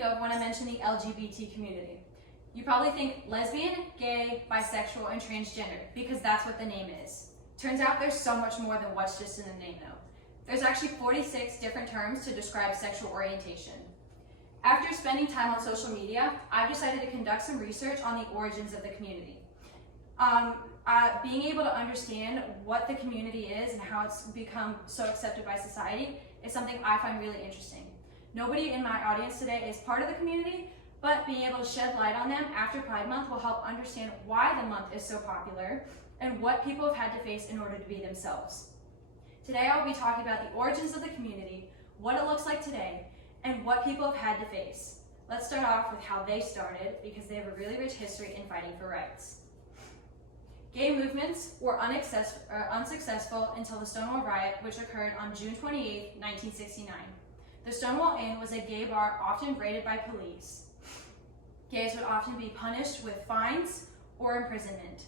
think of when I mention the LGBT community? You probably think lesbian, gay, bisexual, and transgender, because that's what the name is. Turns out there's so much more than what's just in the name though. There's actually 46 different terms to describe sexual orientation. After spending time on social media, I've decided to conduct some research on the origins of the community. Being able to understand what the community is and how it's become so accepted by society is something I find really interesting. Nobody in my audience today is part of the community, but being able to shed light on them after Pride Month will help understand why the month is so popular and what people have had to face in order to be themselves. Today I'll be talking about the origins of the community, what it looks like today, and what people have had to face. Let's start off with how they started, because they have a really rich history in fighting for rights. Gay movements were unsuccessful until the Stonewall Riot, which occurred on June 28, 1969. The Stonewall Inn was a gay bar often raided by police. Gays would often be punished with fines or imprisonment.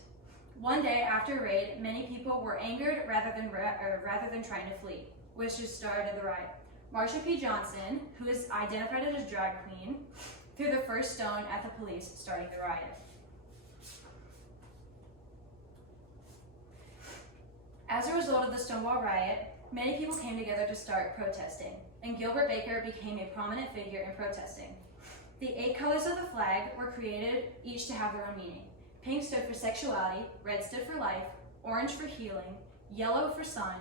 One day after a raid, many people were angered rather than trying to flee, which just started the riot. Marsha P. Johnson, who is identified as a drag queen, threw the first stone at the police, starting the riot. As a result of the Stonewall Riot, many people came together to start protesting, and Gilbert Baker became a prominent figure in protesting. The 8 colors of the flag were created, each to have their own meaning. Pink stood for sexuality, red stood for life, orange for healing, yellow for sun,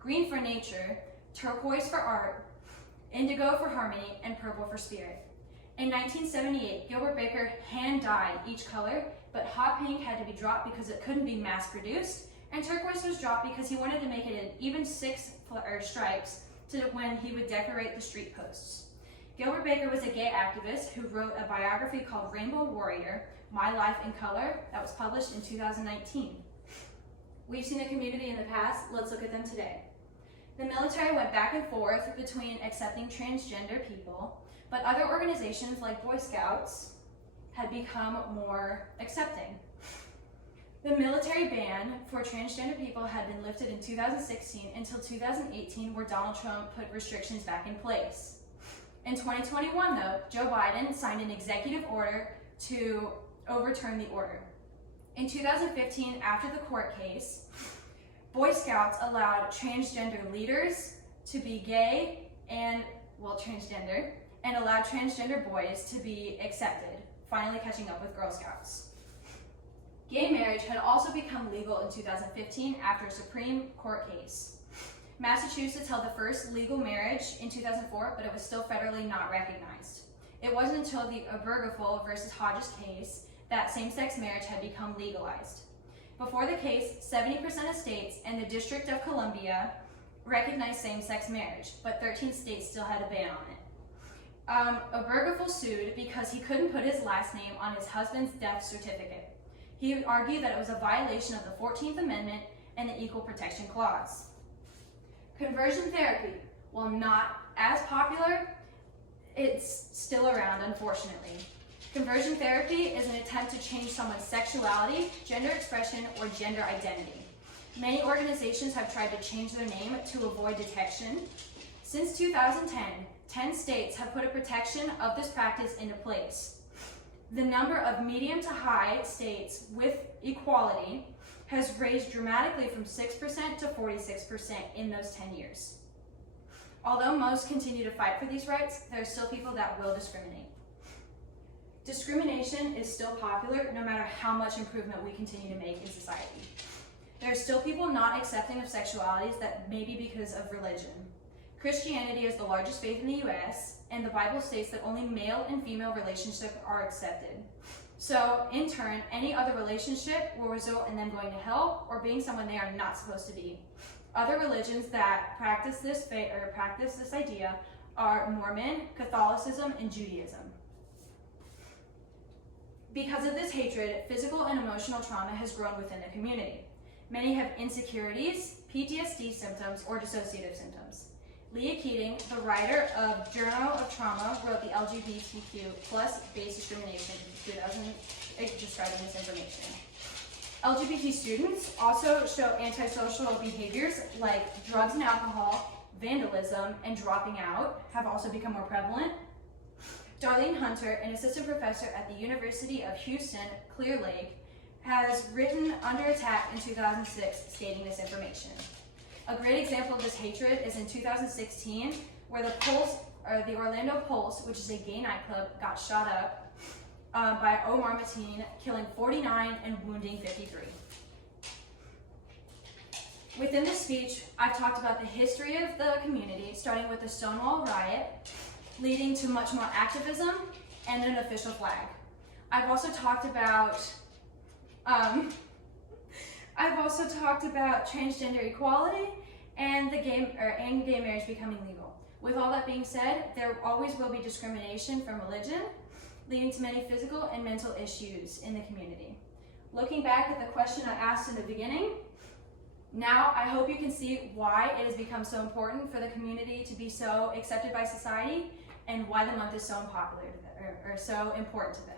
green for nature, turquoise for art, indigo for harmony, and purple for spirit. In 1978, Gilbert Baker hand-dyed each color, but hot pink had to be dropped because it couldn't be mass-produced, and turquoise was dropped because he wanted to make it in even 6 stripes to when he would decorate the street posts. Gilbert Baker was a gay activist who wrote a biography called Rainbow Warrior, My Life in Color, that was published in 2019. We've seen the community in the past, let's look at them today. The military went back and forth between accepting transgender people, but other organizations like Boy Scouts had become more accepting. The military ban for transgender people had been lifted in 2016 until 2018, where Donald Trump put restrictions back in place. In 2021, though, Joe Biden signed an executive order to overturn the order. In 2015, after the court case, Boy Scouts allowed transgender leaders to be gay and, transgender, and allowed transgender boys to be accepted, finally catching up with Girl Scouts. Gay marriage had also become legal in 2015 after a Supreme Court case. Massachusetts held the first legal marriage in 2004, but it was still federally not recognized. It wasn't until the Obergefell versus Hodges case that same-sex marriage had become legalized. Before the case, 70% of states and the District of Columbia recognized same-sex marriage, but 13 states still had a ban on it. Obergefell sued because he couldn't put his last name on his husband's death certificate. He argued that it was a violation of the 14th Amendment and the Equal Protection Clause. Conversion therapy, while not as popular, it's still around, unfortunately. Conversion therapy is an attempt to change someone's sexuality, gender expression, or gender identity. Many organizations have tried to change their name to avoid detection. Since 2010, 10 states have put a protection of this practice into place. The number of medium to high states with equality has raised dramatically from 6% to 46% in those 10 years. Although most continue to fight for these rights, there are still people that will discriminate. Discrimination is still popular no matter how much improvement we continue to make in society. There are still people not accepting of sexualities that may be because of religion. Christianity is the largest faith in the US, and the Bible states that only male and female relationships are accepted. So, in turn, any other relationship will result in them going to hell or being someone they are not supposed to be. Other religions that practice this faith or practice this idea are Mormon, Catholicism, and Judaism. Because of this hatred, physical and emotional trauma has grown within the community. Many have insecurities, PTSD symptoms, or dissociative symptoms. Leah Keating, the writer of Journal of Trauma, wrote the LGBTQ plus base discrimination in 2000, describing this information. LGBT students also show antisocial behaviors like drugs and alcohol, vandalism, and dropping out have also become more prevalent. Darlene Hunter, an assistant professor at the University of Houston, Clear Lake, has written Under Attack in 2006 stating this information. A great example of this hatred is in 2016 where the Orlando Pulse, which is a gay nightclub, got shot up by Omar Mateen, killing 49 and wounding 53. Within this speech, I've talked about the history of the community, starting with the Stonewall Riot, leading to much more activism and an official flag. I've also talked about transgender equality and gay marriage becoming legal. With all that being said, there always will be discrimination from religion, leading to many physical and mental issues in the community. Looking back at the question I asked in the beginning, now I hope you can see why it has become so important for the community to be so accepted by society and why the month is so unpopular or so important to them.